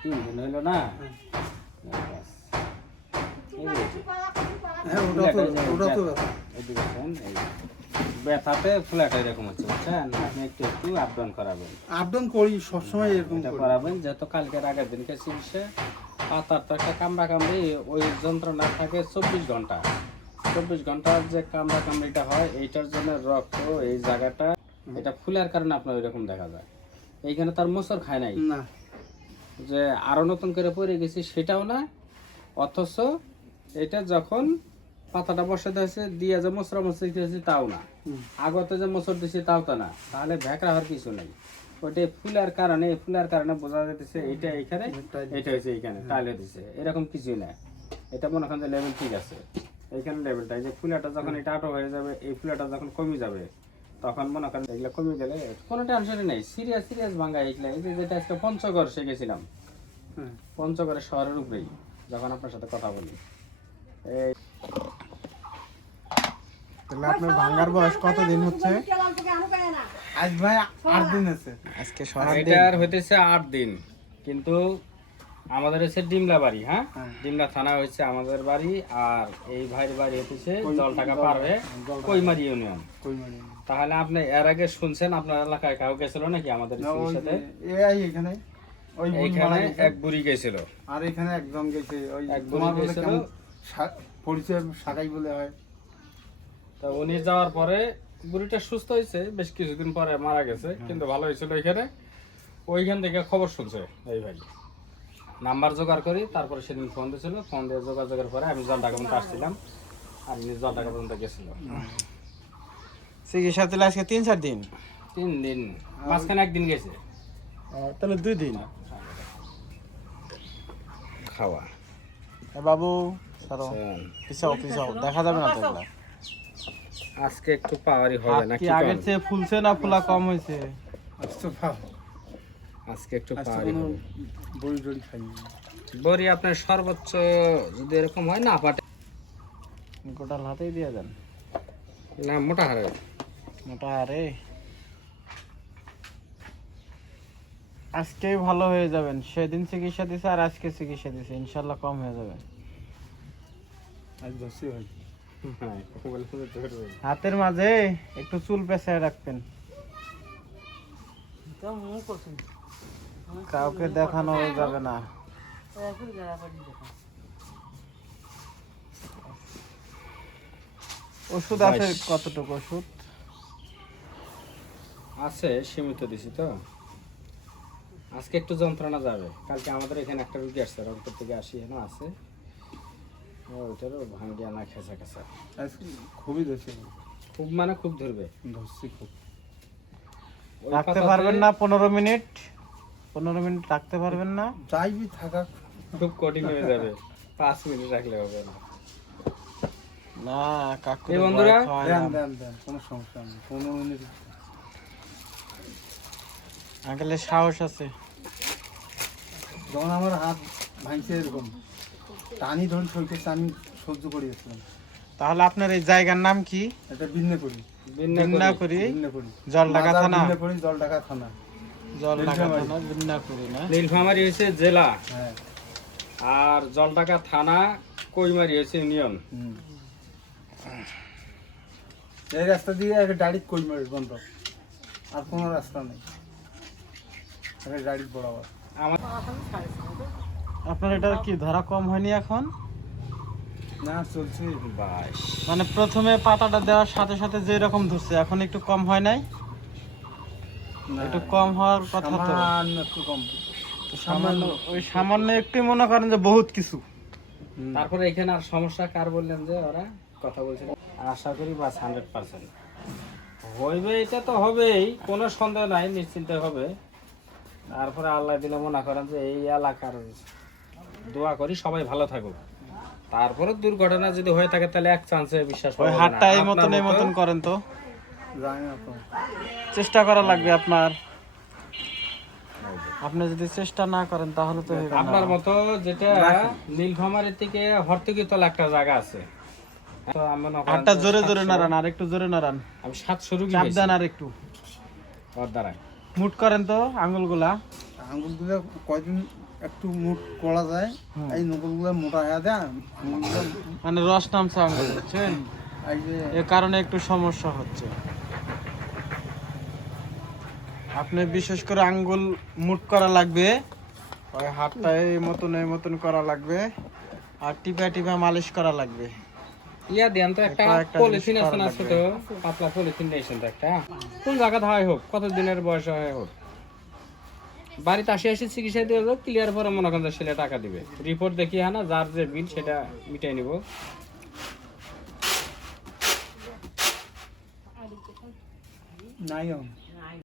3 দিন হলো না। হ্যাঁ ওটা তো ব্যথাতে ফ্ল্যাট এরকম হচ্ছে বুঝছেন, আপনি একটু একটু আপ ডাউন করাবেন। আপ ডাউন করি সবসময় এরকম এটা করি। করাবেন যেহেতু কালকের আগের দিনকে চিকিৎসা পাতার তো একটা কামড়া কামড়ি ওই যন্ত্রণা থাকে 24 ঘন্টা। 24 ঘন্টার যে কামড়া কামড়িটা হয় এইটার জন্য রক্ত এই জায়গাটা এটা ফুলার কারণে আপনার ওইরকম দেখা যায়। এইখানে তার মোচড় খায় নাই না যে আরো নতুন করে পড়ে গেছি সেটাও না, অথচ এটা যখন পাতাটা বসাতে হয়েছে দিয়ে যে মশরা মশরি দিয়েছি তাও না, আগতে যে মোচড় দিয়েছি তাও তো না, তাহলে ভেকড়া হওয়ার কিছু নেই। ওইটা ফুলার কারণে বোঝা যাচ্ছে এইটা এইখানে এটা হয়েছে এইখানে তাহলে দিচ্ছে, এরকম কিছুই না। এটা মনে করেন যে লেভেল ঠিক আছে, এইখানে লেভেলটা এই যে ফুলাটা যখন এটা আটো হয়ে যাবে, এই ফুলাটা যখন কমে যাবে তখন মনে করেন এগুলো কমে গেলে কোনো টেনশনই নেই। সিরিয়াস ভাঙ্গা এগুলা এই যে যেটা আজকে পঞ্চগড় সে গেছিলাম, পঞ্চগড়ের শহরের উপরেই যখন আপনার সাথে কথা বলি। এই তাহলে আপনার ভাঙার বয়স কতদিন হচ্ছে? আজ ভাই 8 দিন আছে। আজকে এটার হইতেছে 8 দিন, কিন্তু আমাদের হচ্ছে ডিমলা বাড়ি, হ্যাঁ ডিমলা থানা হচ্ছে আমাদের বাড়ি, আর এই ভাইয়ের বাড়ি হচ্ছে জলটাকা পার হয়ে কইমারি ইউনিয়ন। তাহলে আপনি এর আগে শুনছেন আপনার এলাকায় কাউ গেছিল নাকি আমাদের স্ত্রীর সাথে? এখানে ওই এইখানে এক বুড়ি গেছিল, আর এখানে একদম গেছে ওই এক বুড়ি গেছিল, পরিচয় শাখাই বলে হয়। তা উনি যাওয়ার পরে বুড়িটা সুস্থ হয়েছে, বেশ কিছুদিন পরে মারা গেছে, কিন্তু ভালো হয়েছিল এখানে। ওইখান থেকে খবর শুনছে এই ভাই, নাম্বার জোগাড় করি, তারপরে সেদিন ফোন দিয়েছিল, ফোন দিয়ে যোগাযোগের পরে আমি জলটাকা পর্যন্ত আসছিলাম, আর উনি জলটাকা পর্যন্ত গেছিল। চিকিৎসা দিলে আজকে 3-4 দিন। 3 দিন, মাঝখানে একদিন গেছে। তাহলে 2 দিন খাওয়া বাবু সরো পিছাও দেখা যাবে না তো এগুলা। আজকে একটু পাওয়ারই হবে না কি কি আগের কম? চেয়ে ফুলছে না ফুলা কম হয়েছে? আজকে একটু পাওয়ারই হবে। বড়ি টড়ি খাই বড়ি আপনার সর্বোচ্চ যদি এরকম হয় না পাটে গোটা হাতেই দিয়ে দেন, না মোটা হারে মোটা আরে আজকেই ভালো হয়ে যাবেন। সেদিন চিকিৎসা দিছে আর আজকে চিকিৎসা দিছে, ইনশাল্লাহ কম হয়ে যাবে। আজ ধরছি ভাই। হ্যাঁ বলে ধরবে। হাতের মাঝে একটু চুল পেঁচায় রাখবেন, কাউকে দেখানো যাবে না। ওষুধ আছে কতটুকু? ওষুধ আছে সীমিত দিছি তো, আজকে একটু যন্ত্রণা যাবে। কালকে আমাদের এখানে একটা রুগী আসছে রংপুর থেকে, আসি না আছে ওইটারও ভাঙ্গিয়া না খেঁচা খেঁচা আজকে খুবই ধরছে, খুব মানে খুব ধরবে। ধরছি খুব। ওই রাখতে পাতাতে পারবেন না 15 মিনিট? 15 মিনিট রাখতে পারবেন না? যাইবি থাকা খুব কঠিন হয়ে যাবে, 5 মিনিট রাখলে হবে না। না কাকু এই বন্ধুরা, দেন কোনো সমস্যা নেই। 15 মিনিট আঙ্কেলে সাহস আছে। যখন আমার হাত ভাঙছে এরকম টানি ধরে সইতেছে, আমি সহ্য করিয়েছিলাম। তাহলে আপনার এই জায়গার নাম কি? এটা বিন্নে করি, বিন্নাকুড়ি, বিন্নে করি জলঢাকা থানা। বিন্নে করি, জলঢাকা থানা। জলঢাকা থানা বিন্নাকুড়ি না? নীলফামারী হয়েছে জেলা, হ্যাঁ আর জলঢাকা থানা, কইমারি হয়েছে ইউনিয়ন। এই রাস্তা দিয়ে ডাইরেক্ট কইমারি বন্ধ, আর কোনো রাস্তা নেই, ডাইরেক্ট বরাবর। আমার আপনার এটা কি ধরা কম হয়নি এখন? না চলছে বাস মানে প্রথমে পাতাটা দেওয়ার সাথে সাথে যে রকম ধরছে, এখন একটু কম হয় নাই? না, একটু কম হওয়ার কথা তো। সামান্য একটু কম। তো সামান্য, ওই সামান্য একটু মনে করেন যে বহুত কিছু। তারপরে এখানে আর সমস্যা কার বললেন যে ওরা কথা বলছিল, আশা করি বাস 100% হইবে, এটা তো হবেই, কোনো সন্দেহ নাই, নিশ্চিন্তে হবে। তারপরে আল্লাহ দিলে মনে করেন যে এই এলাকার দোয়া করি সবাই ভালো থাকুক। তারপরে দুর্ঘটনা যদি হয়ে থাকে তাহলে এক চান্সে বিশ্বাস ওই হাতটা এই মতন করেন তো, জানি না তো। চেষ্টা করা লাগবে আপনার। আপনি যদি চেষ্টা না করেন তাহলে তো হবে না। আপনার মতো যেটা নীলফামারীর থেকে হর্তকিতলা একটা জায়গা আছে, তো আমি মনে করেন হাতটা যে জোরে জোরে 700 নাড়ান, আর একটু জোরে নাড়ান, আমি 700 রুগী চাপ পেয়েছি দেন আর একটু, ওর দ্বারাই। মুট করেন তো আঙ্গুলগুলা। আঙ্গুল দিলে কয়দিন একটু মুট করা যায়, এই নকলগুলো মোটা হয়ে যায়, মানে রস নামছে আঙ্গুল, বুঝছেন? এই যে এ কারণে একটু সমস্যা হচ্ছে। আপনি বিশেষ করে আঙ্গুল মুট করা লাগবে, ওই হাতটা এই মতন করা লাগবে, আর টিপা টিপা মালিশ করা লাগবে। ইয়া দেন তো একটা কয়েকটা পলিথিন জিনিস আছে না করা ছোট, পাতলা পলিথিন দিয়েছেন তো একটা, কোন জায়গা হয় হোক, কত দিনের বয়স হয় হোক, বাড়িতে আসি চিকিৎসা দিয়ে দেবো, ক্লিয়ার পরে মনে করেন সেটা টাকা দিবে, রিপোর্ট দেখিয়ে না যার যে বিল সেটা মিটাই নিব। নাই